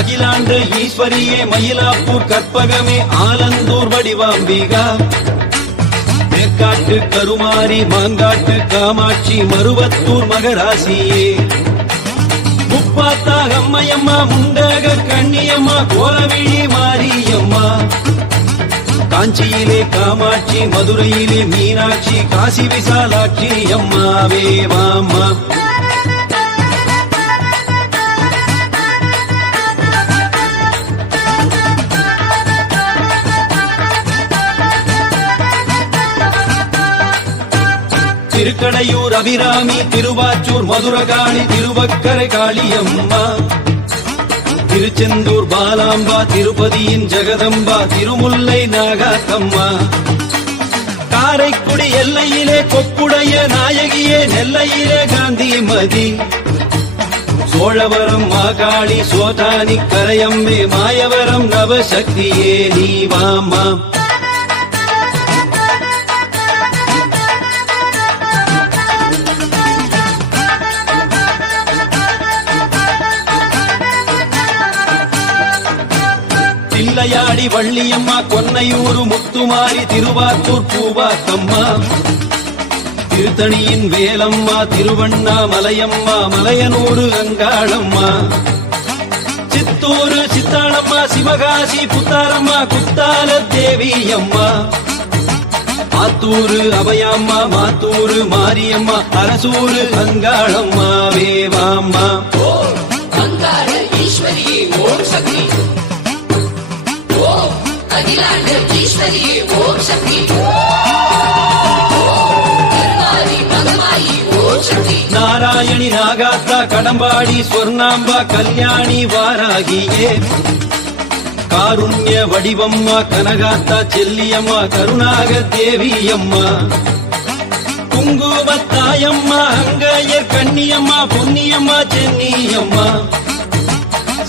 அகிலாண்ட ஈஸ்வரியே மயிலாப்பூர் கற்பகமே ஆலந்தூர் வடிவாம்பிகா மேற்காட்டு கருமாரி மாங்காட்டு காமாட்சி மருவத்தூர் மகராசியே முப்பாத்தா அம்மையம்மா முண்டக கண்ணியம்மா கோலவிழி மாரியம்மா காஞ்சியிலே காமாட்சி மதுரையிலே மீனாட்சி காசி விசாலாட்சி அம்மாவே வாம்மா திருக்கடையூர் அபிராமி திருவாச்சூர் மதுரகாளி திருவக்கரை காளியம்மா திருச்செந்தூர் பாலாம்பா திருப்பதியின் ஜெகதம்பா திருமுல்லை நாகாத்தம்மா காரைக்குடி எல்லையிலே கொப்புடைய நாயகியே நெல்லையிலே காந்திமதி சோழவரம் மாகாளி சோதானி கரையம்மே மாயவரம் நவசக்தியே நீ வாமா தில்லையாடி வள்ளியம்மா கொன்னையூரு முத்துமாரி திருவாத்தூர் பூவாத்தம்மா திருத்தணியின் வேலம்மா திருவண்ணாமலையம்மா மலையனூரு அங்காளம்மா சித்தூரு சித்தாளம்மா சிவகாசி புத்தாரம்மா குத்தால தேவியம்மா ஆத்தூரு அபயாம்மா மாத்தூரு மாரியம்மா அரசூரு அங்காளம்மா வேவாம்மா அங்காள ஈஸ்வரியே ஓம் சக்தி அகிலாண்ட ஈஸ்வரியே ஓம் சக்தி நாராயணி நாகாத்தா கடம்பாடி ஸ்வர்ணாம்பா கல்யாணி வாராகியே காருண்ய வடிவம்மா கனகாத்தா செல்லியம்மா கருணாக தேவியம்மா குங்குமத்தாயம்மா அங்கையர் கண்ணியம்மா பொன்னியம்மா சென்னியம்மா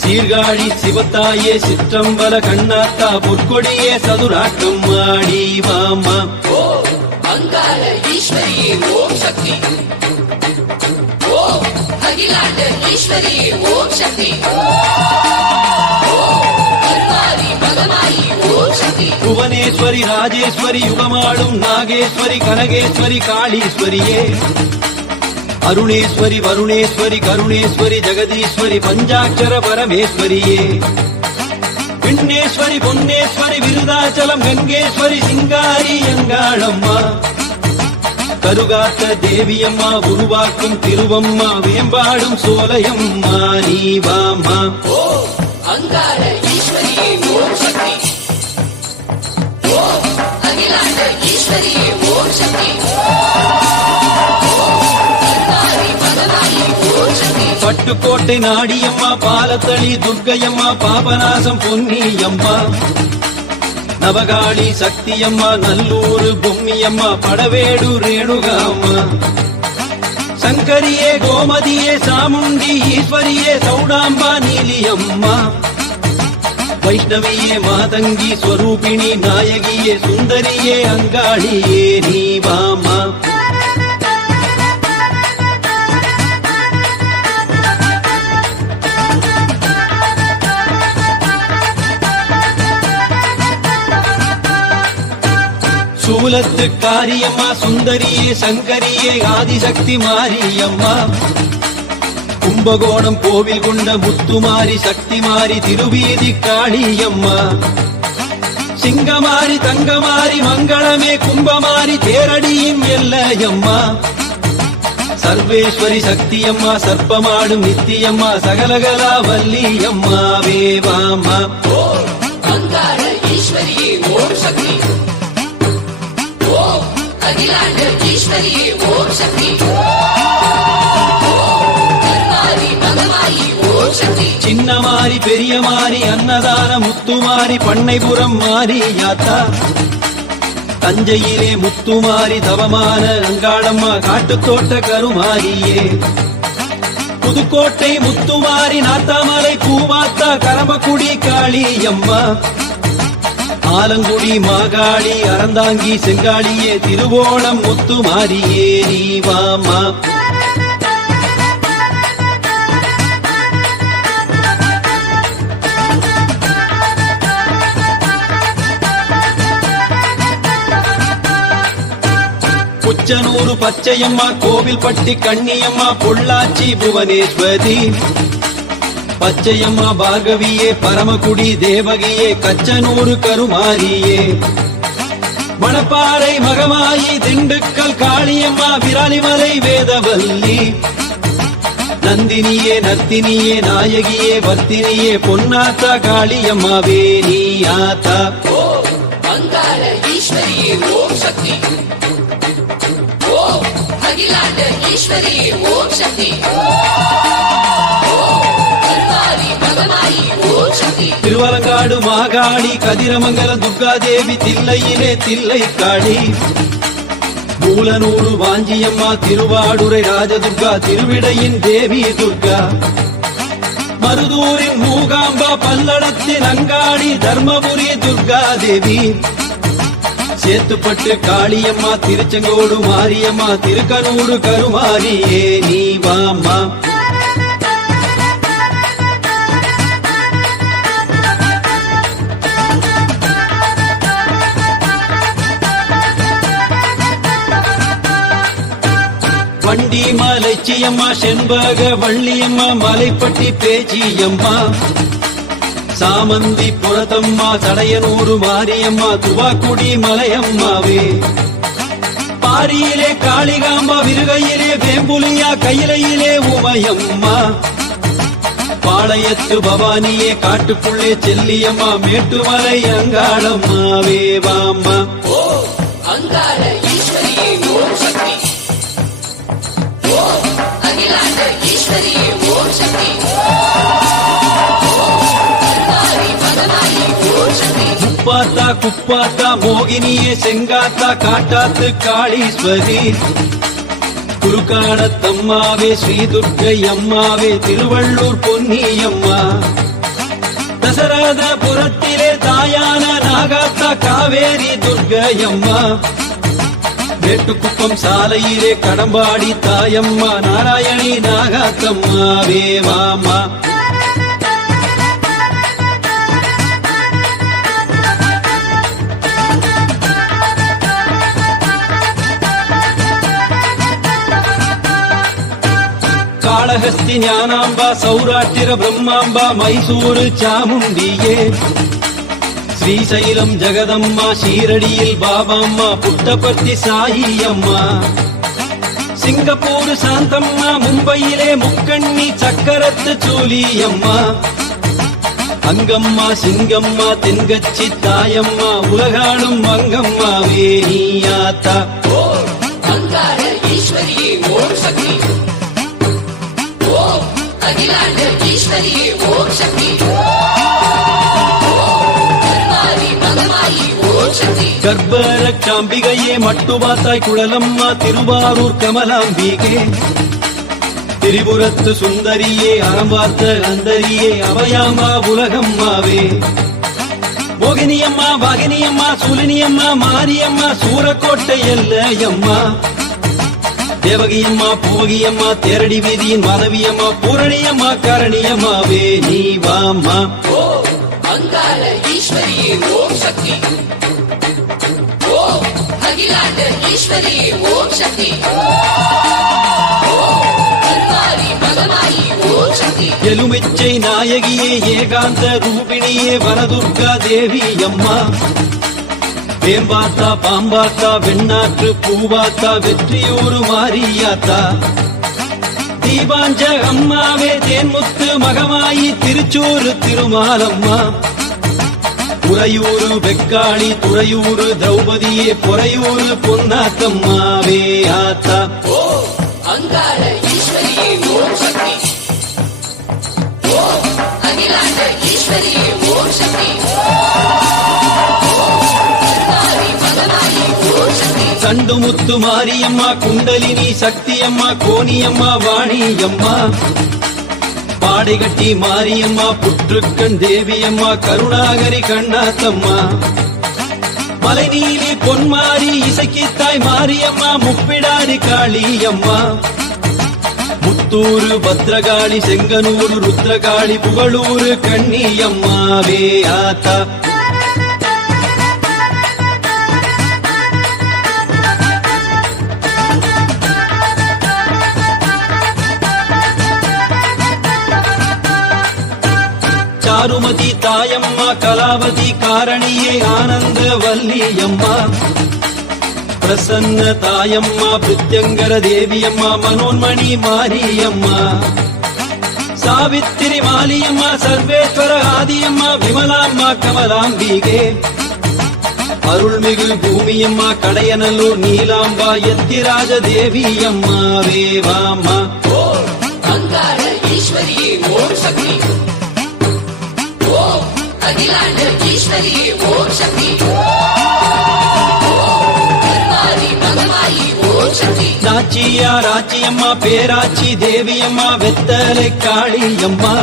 சீர்காழி சிவத்தாயே சிற்றம்பல கண்ணாத்தா பொற்கொடியே சதுராட்டம் மாடி வாமா அங்காள ஈஸ்வரியே ஓம் சக்தி அகிலாண்ட ஈஸ்வரியே ஓம் சக்தி புவனேஸ்வரி ராஜேஸ்வரி யுகமாடும் நாகேஸ்வரி கனகேஸ்வரி காளீஸ்வரியே அருணேஸ்வரி வருணேஸ்வரி கருணேஸ்வரி ஜெகதீஸ்வரி பஞ்சாட்சர பரமேஸ்வரியே விண்ணேஸ்வரி பொன்னேஸ்வரி விருதாச்சலம் கங்கேஸ்வரி சிங்காரி அங்காளம்மா கருகாத்த தேவியம்மா உருவாக்கும் திருவம்மா வேம்பாடும் சோலையம்மா நீ வாம்மா அங்காள ஈஸ்வரியே ஓம் சக்தி அகிலாண்ட ஈஸ்வரியே ஓம் சக்தி பட்டுக்கோட்டை நாடியம்மா பாலத்தளி துர்க்கையம்மா பாபநாசம் பொன்னியம்மா நவகாளி சக்தியம்மா நல்லூரு பொம்மியம்மா படவேடு ரேணுகாம்மா சங்கரியே கோமதியே சாமுண்டி ஈஸ்வரியே சௌடாம்பா நீலியம்மா வைஷ்ணவியே மாதங்கி ஸ்வரூபிணி நாயகியே சுந்தரியே அங்காளியே நீ வாமா சூலத்து காரியம்மா சுந்தரியே சங்கரியே ஆதிசக்தி மாரியம்மா கும்பகோணம் கோவில் கொண்ட முத்துமாரி சக்தி மாறி திருவீதி காளியம்மா சிங்கமாரி தங்கமாரி மங்களமே கும்பமாரி தேரடியின் எல்லையம்மா சர்வேஸ்வரி சக்தியம்மா சர்ப்பமாடும் நித்தியம்மா சகலகலா வல்லியம்மா வேவாம்மா அங்காள ஈஸ்வரியே ஓம் சக்தி அகிலாண்ட ஈஸ்வரியே ஓம் சக்தி சின்ன மாறி பெரிய மாறி அன்னதான முத்துமாரி பண்ணைபுரம் மாறி யாத்தா தஞ்சையிலே முத்துமாரி தவமான அங்காளம்மா காட்டுத்தோட்ட கருமாரியே புதுக்கோட்டை முத்துமாரி நாத்தாமலை பூவாத்தா கரம்பக்குடி காளியம்மா ஆலங்குடி மாகாளி அறந்தாங்கி செங்காளியே திருவோணம் முத்துமாரியே நீ வாமா திருச்செனூரு பச்சையம்மா, கோவில்பட்டி கண்ணியம்மா, பொள்ளாச்சி புவனேஸ்வரி, பச்சையம்மா பார்கவியே, பரமக்குடி தேவகியே, கச்சனூரு கருமாரியே, மணப்பாறை மகமாயி, திண்டுக்கல் காளியம்மா, விராலிமலை வேதவல்லி, நந்தினியே நர்த்தினியே, நாயகியே வர்த்தினியே, பொன்னாத்தா காளியம்மாவே நீ ஆத்தா. ஓம் அங்காள ஈஸ்வரியே ஓம் சக்தி. ஓம் அகிலாண்ட ஈஸ்வரியே ஓம் சக்தி. ஓம் கருமாரி மகமாயி ஓம் சக்தி. திருவலங்காடு மாகாளி, கதிரமங்கலம் துர்காதேவி, தில்லையிலே தில்லை காளி, மூலனூரு வாஞ்சியம்மா, திருவாடுரை ராஜதுர்கா, திருவிடையின் தேவி துர்கா, மருதூரின் மூகாம்பா, பல்லடத்தின் அங்காளி, தர்மபுரி துர்கா தேவி, சேத்துப்பட்டு காளியம்மா, திருச்செங்கோடு மாரியம்மா, திருக்கனூரு கருமாரியே நீ வாம்மா. வண்டி மலைச்சியம்மா, செண்பக வள்ளியம்மா, மலைப்பட்டி பேச்சியம்மா, சாமந்தி புரத்தம்மா, சடையனூரு மாரியம்மா, துவாக்குடி மலையம்மாவே, பாரியிலே காளிகாம்பா, விருகையிலே வேம்புலியா, கையிலையிலே உமையம்மா, பாளையத்து பவானியே, காட்டுக்குள்ளே செல்லியம்மா, மேட்டுமலை அங்காளம்மாவே வாம்மா. ஓம் அங்காள ஈஸ்வரியே ஓம் சக்தி. ஓம் அகிலாண்ட ஈஸ்வரியே ஓம் சக்தி. ஓம் கருமாரி மகமாயி ஓம் சக்தி. முப்பாத்தா குப்பாத்தா மோகினியே, செங்காத்தா காட்டாத்து காளீஸ்வரி, குருக்காடத்தம்மாவே, ஸ்ரீதுர்க்கை அம்மாவே, திருவள்ளூர் பொன்னியம்மா, தசரதபுரத்திலே தாயான நாகாத்தா காவேரி துர்க்கையம்மா, மேட்டுக்குப்பம் சாலையிலே கடம்பாடி தாயம்மா, நாராயணி நாகாத்தம்மாவே வாமா. காளஹஸ்தி ஞானாம்பா, சௌராட்டிர பிரம்மாம்பா, மைசூரு சாமுண்டியே, ஸ்ரீசைலம் ஜெகதம்மா, ஷீரடியில் பாபாம்மா, புட்டபர்த்தி சாயி அம்மா, சிங்கப்பூர் சாந்தம்மா, மும்பையிலே முக்கண்ணி சக்கரத்து சூலியம்மா, அங்கம்மா சிங்கம்மா, தென்கட்சி தாயம்மா, உலகாளும் அங்கம்மாவே நீயாத்தா. ஓம் அங்காள ஈஸ்வரியே ஓம் சக்தி. ஓம் அகிலாண்ட ஈஸ்வரியே ஓம் சக்தி. கர்ப்பரட்சாம்பிகையே, மட்டுவாத்தாய் குழலம்மா, திருவாரூர் கமலாம்பிகே, திரிபுரத்து சுந்தரியே, அறம்பார்த்த அந்தரியே, அவையாமா உலகம்மாவே, மோகினியம்மா, வாகினியம்மா, சுலினியம்மா, மாரியம்மா, சூரக்கோட்டை எல்லையம்மா, தேவகியம்மா, போகியம்மா, தேரடி வீதியின் மாதவியம்மா, பூரணியம்மா, கரணியம்மாவே நீ வாம்மா. ஓம் அங்காள ஈஸ்வரியே ஓம் சக்தி. ஓம் அகிலாண்ட ஈஸ்வரியே ஓம் சக்தி. ஓம் கருமாரி மகமாயி ஓம் சக்தி. எலுமிச்சை நாயகியே, ஏகாந்த ரூபிணியே, வனதுர்கா தேவி அம்மா, வேம்பாத்தா பாம்பாத்தா, வெண்ணாற்று பூவாத்தா, வெற்றியூரு மாரியாத்தா, தீபாஞ்ச அம்மாவே, தேன்முத்து மகமாயி, திருச்சூரு திருமாலம்மா, உறையூரு வெக்காளி, துறையூரு திரௌபதியே, பொறையூரு பொன்னாத்தம்மாவே ஆத்தா. ஓம் அங்காள ஈஸ்வரியே ஓம் சக்தி. ஓம் அகிலாண்ட ஈஸ்வரியே ஓம் சக்தி. ஓம் கருமாரி மகமாயி ஓம் சக்தி. சண்டுமுத்து மாரியம்மா, குண்டலினி சக்தியம்மா, கோணியம்மா, வாணியம்மா, பாடைகட்டி மாரியம்மா, புற்றுக்கண் தேவியம்மா, கருணாகரி கண்ணாத்தம்மா, மலைநீலி பொன்மாரி, இசக்கித்தாய் மாரியம்மா, முப்பிடாரி காளியம்மா, முத்தூரு பத்ரகாளி, செங்கனூரு ருத்ரகாளி, புகழூரு கண்ணியம்மாவே ஆத்தா. சாருமதி தாயம்மா கலாவதி காரணியே ஆனந்த வல்லியம்மா பிரசன்ன தாயம்மா பிருத்யங்கர தேவியம்மா மனோன்மணி மாரியம்மா சாவித்திரி மாலியம்மா சர்வேஸ்வர ஆதியம்மா விமலாம்மா கமலாம்பிகே அருள்மிகு பூமியம்மா கடையநல்லூர் நீலாம்பா எத்திராஜ தேவியம்மா வேவாம்மா அங்கார ஈஸ்வரியே ஓம் சக்தி ஓம் அகிலாண்ட ஈஸ்வரியே ஓம் சக்தி கருமாரி மகமாயி ஓம் சக்தி நாச்சியா ராச்சியம்மா பேராச்சி தேவியம்மா வெத்தலை காளியம்மா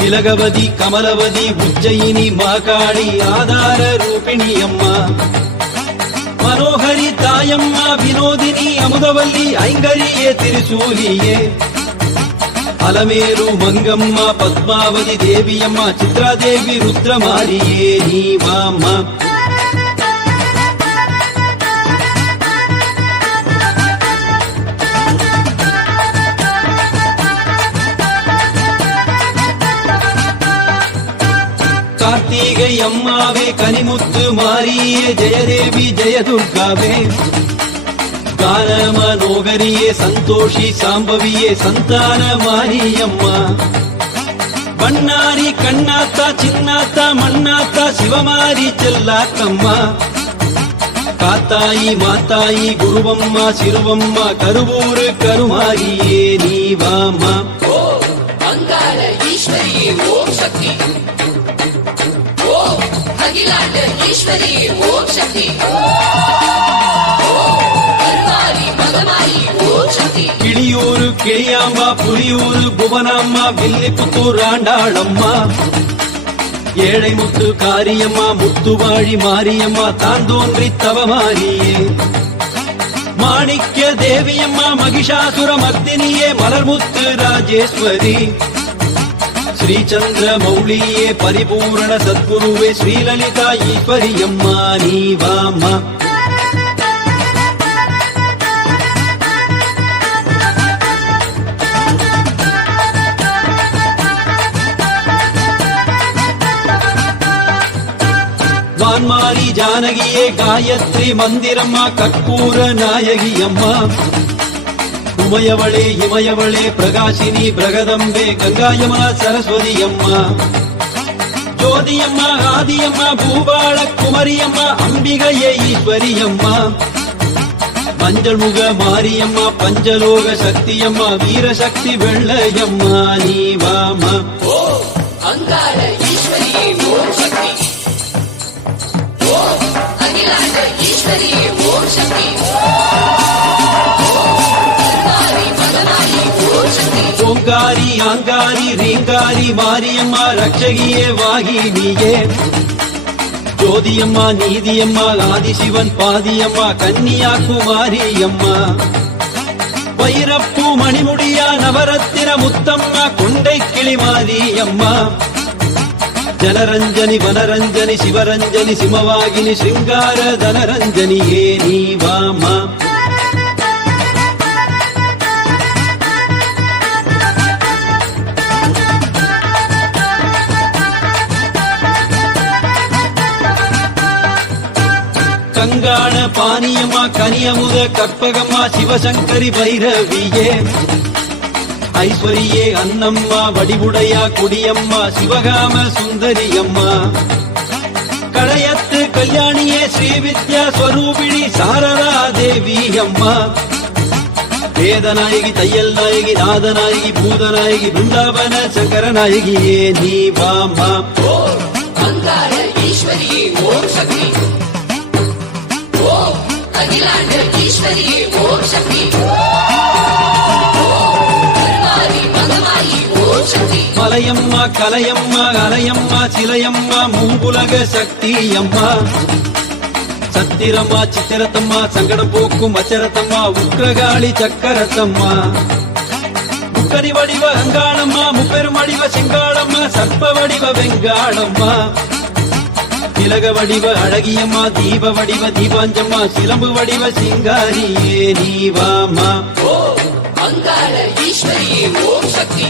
திலகவதி கமலவதி உஜ்ஜயினி மாகாளி ஆதார ரூபிணி அம்மா மனோகரி தாயம்மா வினோதினி அமுதவல்லி ஐங்கரியே திரிசூலியே அலமேரு மங்கம்மா பத்மாவதி தேவியம்மா சித்ராதேவி ருத்ரமாரியே நீவாம்மா கார்த்திகை அம்மாவே கனிமுத்து மாரியே ஜெயதேவி ஜெயதுர்காவே கானமனோகரியே சந்தோஷி சாம்பவியே சந்தான மாரியம்மா பண்ணாரி கண்ணாத்தா சின்னாத்தா மண்ணாத்தா சிவமாரி செல்லாக்கம்மா காத்தாயி மாத்தாயி குருவம்மா சிறுவம்மா கருவூரு கருமாரியே நீவாம்மா அங்கார ஈஸ்வரியே ஓம் சக்தி ஓம் அகிலாண்ட ஈஸ்வரியே ஓம் சக்தி கருமாரி மகமாயி ஓம் சக்தி கிளியூரு கிளியாம்பா புலியூரு புவனாம்மா வில்லிபுத்தூர் ஆண்டாளம்மா ஏழை முத்து காரியம்மா முத்துவாழி மாரியம்மா தாந்தோன்றி தவமாரியே மாணிக்ய தேவியம்மா மகிஷாசுர மர்த்தினியே மலர்முத்து ராஜேஸ்வரி ஸ்ரீச்சந்திர மௌளியே பரிபூரண சத்குருவே ஸ்ரீலலிதா ஈஸ்வரியம்மா நீவாம்மா வான்மாரி ஜானகியே காயத்ரி மந்திரம்மா கற்பூர நாயகியம்மா உமையவளே இமயவளே பிரகாசினி பிரகதம்பே கங்காயமா சரஸ்வதி அம்மா ஜோதியம்மா ஆதியம்மா பூபாள குமரியம்மா அம்பிகையே ஈஸ்வரியம்மா மஞ்சள் முக மாரியம்மா பஞ்சலோக சக்தியம்மா வீரசக்தி வெள்ளையம்மா நீவாமா அங்கார ஈஸ்வரியே ஓம் சக்தி ஓம் அகிலாண்ட ஈஸ்வரியே ஓம் சக்தி ஓங்காரி ஆங்காரி ரீங்காரி மாரியம்மா ரட்சகியே வாகினியே ஜோதியம்மா நீதியம்மா ஆதிசிவன் பாதியம்மா கன்னியாகுமாரியம்மா வைரப்பூ மணிமுடியா நவரத்தின முத்தம்மா கொண்டை கிளி மாரியம்மா ஜனரஞ்சனி வனரஞ்சனி சிவரஞ்சனி சிமவாகினி சிங்கார தனரஞ்சனியே நீவாமா கங்காண பானியம்மா கனியமுத கற்பகம்மா சிவசங்கரி பைரவியே ஐஸ்வரியே அன்னம்மா வடிவுடையா குடியம்மா சிவகாம சுந்தரியம்மா கடையத்து கல்யாணியே ஸ்ரீவித்யா ஸ்வரூபிணி சாரதா தேவி அம்மா வேதநாயகி தையல் நாயகி நாதநாயகி பூதநாயகி பிருந்தாவன சங்கரநாயகியே நீவாமா அங்கார ஈஸ்வரியே ஓம் சக்தி ஓம் அகிலாண்ட ஈஸ்வரியே ஓம் சக்தி கருமாரி மகமாயி ஓம் சக்தி மலையம்மா கலையம்மா அலையம்மா சிலையம்மா மூவுலக சக்தி அம்மா சத்திரம்மா சித்திரத்தம்மா சங்கடம் போக்கும் அச்சரத்தம்மா உக்ரகாளி சக்கரத்தம்மா முக்கரி வடிவ அங்காளம்மா முப்பெரும் வடிவ சிங்காளம்மா சர்ப்ப வடிவ வெங்காளம்மா திலக வடிவ அழகியம்மா தீப வடிவ தீபாஞ்சம்மா சிலம்பு வடிவ சிங்காரியே நீவாமா அங்கார ஈஸ்வரியே ஓம் சக்தி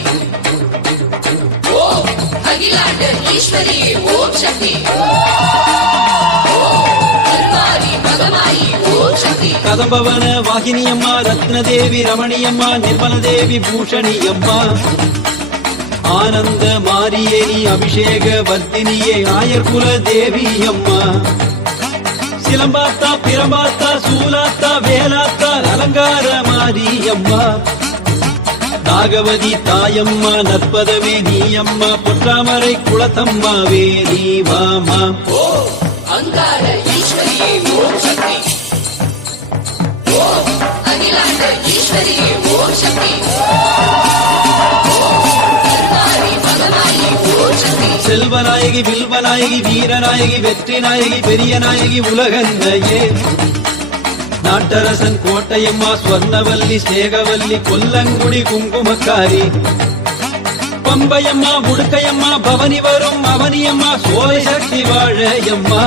ஓம் அகிலாண்ட ஈஸ்வரி ஓம் சக்தி கருமாரி மகமாயி ஓம் சக்தி கதம்பவன வாகினியம்மா ரத்னதேவி ரமணியம்மா நிர்மலதேவி பூஷணியம்மா ஆனந்த மாரியே நீ அபிஷேக வர்த்தினியே ஆயர்குல தேவி அம்மா சிலம்பாத்தா பிரம்பாத்தா சூலாத்தா வேலாத்தா அலங்கார மாரியம்மா நாகவதி தாயம்மா நற்பதவே நீ அம்மா பொற்றாமரை குளத்தம்மாவே நீ வாமா அங்கார ஈஸ்வரி ஓம் சக்தி ஓம் அகிலாண்ட ஈஸ்வரி ஓம் சக்தி கருமாரி மகமாயி ஓம் சக்தி செல்வநாயகி வில்வநாயகி வீரநாயகி வெற்றி நாயகி பெரிய நாயகி உலகந்தையே நாட்டரசன் கோட்டையம்மா ஸ்வர்ணவல்லி ஸ்நேகவல்லி கொல்லங்குடி குங்குமக்காரி பம்பையம்மா முடுக்கையம்மா பவனி வரும் அவனியம்மா சோலை சக்தி வாழையம்மா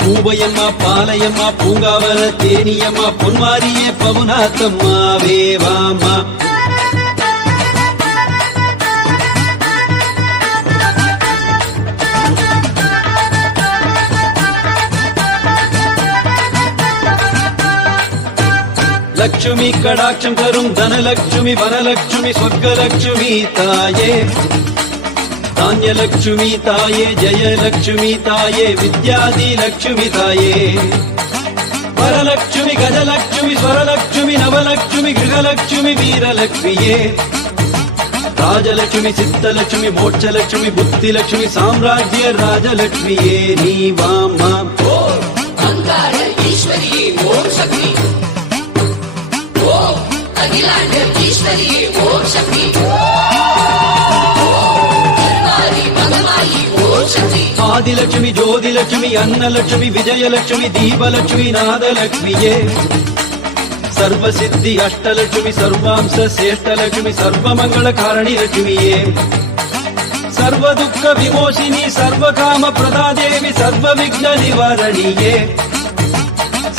பூவையம்மா பாலையம்மா பூங்காவன தேனியம்மா பொன்மாரியே பவுனாத்தம்மா வேவாமா லட்சுமி கடாட்சம் தரும் தனலட்சுமி வரலட்சுமி சொர்க்கலட்சுமி தாயே தானியலட்சுமி தாயே ஜெயலட்சுமி தாயே வித்யாதி லட்சுமி தாயே வரலட்சுமி கஜலட்சுமி ஸ்வரலட்சுமி நவலட்சுமி கிரகலட்சுமி வீரலட்சுமியே ராஜலட்சுமி சித்தலட்சுமி மோட்சலட்சுமி புத்திலட்சுமி சாம்ராஜ்ய ராஜலட்சுமியே நீ வாமா அங்கார ஈஸ்வரி ஓம் சக்தி ஓம் அகிலாண்ட ஈஸ்வரி ஓம் சக்தி கருமாரி மகமாயி ஓம் சக்தி ஆதிலட்சுமி ஜோதிலட்சுமி அன்னலட்சுமி விஜயலட்சுமி தீபலட்சுமி நாதலட்சுமியே சர்வசித்தி அஷ்டலட்சுமி சர்வாம்ச சேஷ்டலட்சுமி சர்வமங்கள காரணி லட்சுமியே சர்வதுக்க விமோசினி சர்வகாம பிரதாதேவி சர்வ விக்ன நிவாரணியே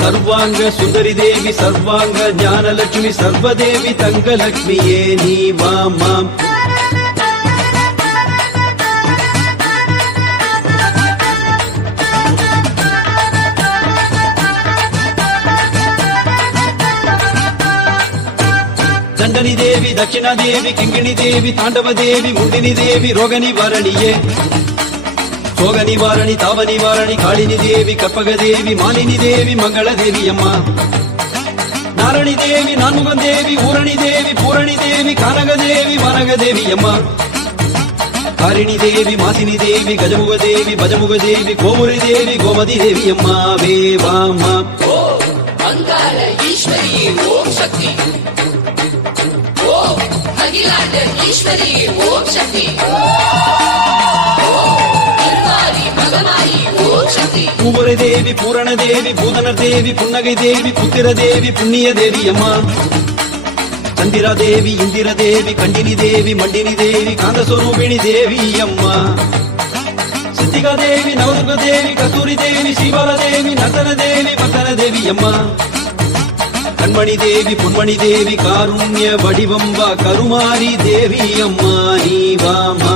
சர்வாங்க சுந்தரி தேவி சர்வாங்க ஞானலட்சுமி சர்வதேவி தங்கலட்சுமியே நீ வாமாம் தண்டனி தேவி தட்சிணா தேவி கிங்கிணி தேவி தாண்டவ தேவி முண்டினி தேவி ரோகனி வரணியே சோக நிவாரணி தாவ நிவாரணி காளினி தேவி கற்பக தேவி மாலினி தேவி மங்கள தேவி அம்மா நாரணி தேவி நான்முகம் தேவி ஊரணி தேவி பூரணி தேவி கானக தேவி வனக தேவி அம்மா காரிணி தேவி மாசினி தேவி கஜமுக தேவி பஜமுக தேவி கோமுரி தேவி கோமதி தேவி அம்மா வேவாமா அங்கார ஈஸ்வரி ஓம் சக்தி ஓம் அகிலாண்ட ஈஸ்வரி ஓம் சக்தி கருமாரி மகமாயி ஓம் சக்தி பூவரை தேவி பூரண தேவி பூதனர் தேவி புன்னகை தேவி புத்திர தேவி புண்ணிய தேவி அம்மா சந்திரா தேவி இந்திர தேவி கண்டினி தேவி மண்டினி தேவி காந்தஸ்வரூபிணி தேவி அம்மா சித்திகா தேவி நவதுர்க தேவி கஸ்தூரி தேவி ஸ்ரீபால தேவி நர்த்தன தேவி மத்தன தேவி அம்மா கண்மணி தேவி பொன்மணி தேவி காருண்ய வடிவம் வா கருமாரி தேவி அம்மா நீ வாமா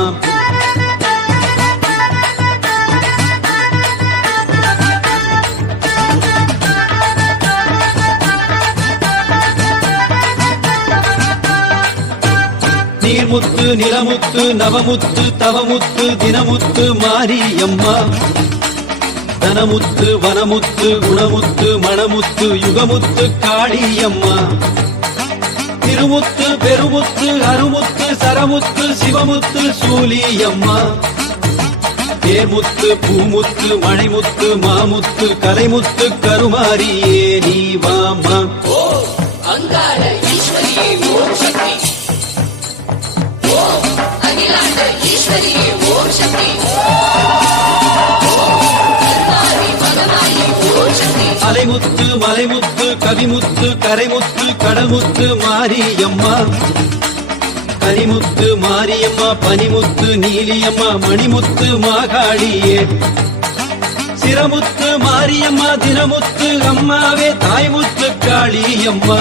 நீர்முத்து நிலமுத்து நவமுத்து தவமுத்து தினமுத்து மாரியம்மா தனமுத்து வனமுத்து குணமுத்து மணமுத்து யுகமுத்து காளியம்மா திருமுத்து பெருமுத்து அருமுத்து சரமுத்து சிவமுத்து சூலியம்மா தேர்முத்து பூமுத்து மழைமுத்து மாமுத்து கலைமுத்து கருமாரியே நீ வாமா அங்கார ஈஸ்வரி ஓம் சக்தி ஓம் அகிலாண்ட ஈஸ்வரி ஓம் சக்தி கருமாரி மகமாயி ஓம் சக்தி அலைமுத்து மலைமுத்து கவிமுத்து கரைமுத்து கடல்முத்து மாரியம்மா கனிமுத்து மாரியம்மா பனிமுத்து நீலியம்மா மணிமுத்து மாகாளியே சிரமுத்து மாரியம்மா தினமுத்து அம்மாவே தாய்முத்து காளியம்மா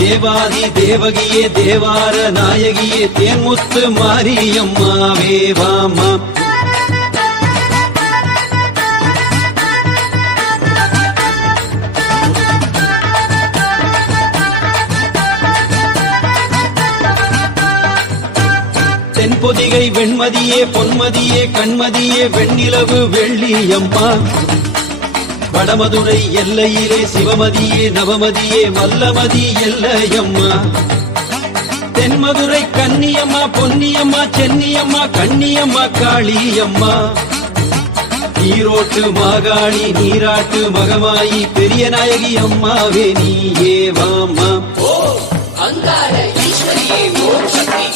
தேவாதி தேவகியே தேவார நாயகியே தேன்முத்து மாரியம்மாவே வாமா. தென்பொதிகை வெண்மதியே பொன்மதியே கண்மதியே வெண்ணிலவு வெள்ளியம்மா. வடமதுரை எல்லையிலே சிவமதியே நவமதியே வல்லமதி எல்லையம்மா. தென்மதுரை கன்னியம்மா பொன்னியம்மா சென்னியம்மா கண்ணியம்மா காளியம்மா. ஈரோட்டு மாகாணி நீராட்டு மகமாயி பெரிய நாயகி அம்மாவே நீயே வாமா. அங்கார ஈஸ்வரியே ஓம் சக்தி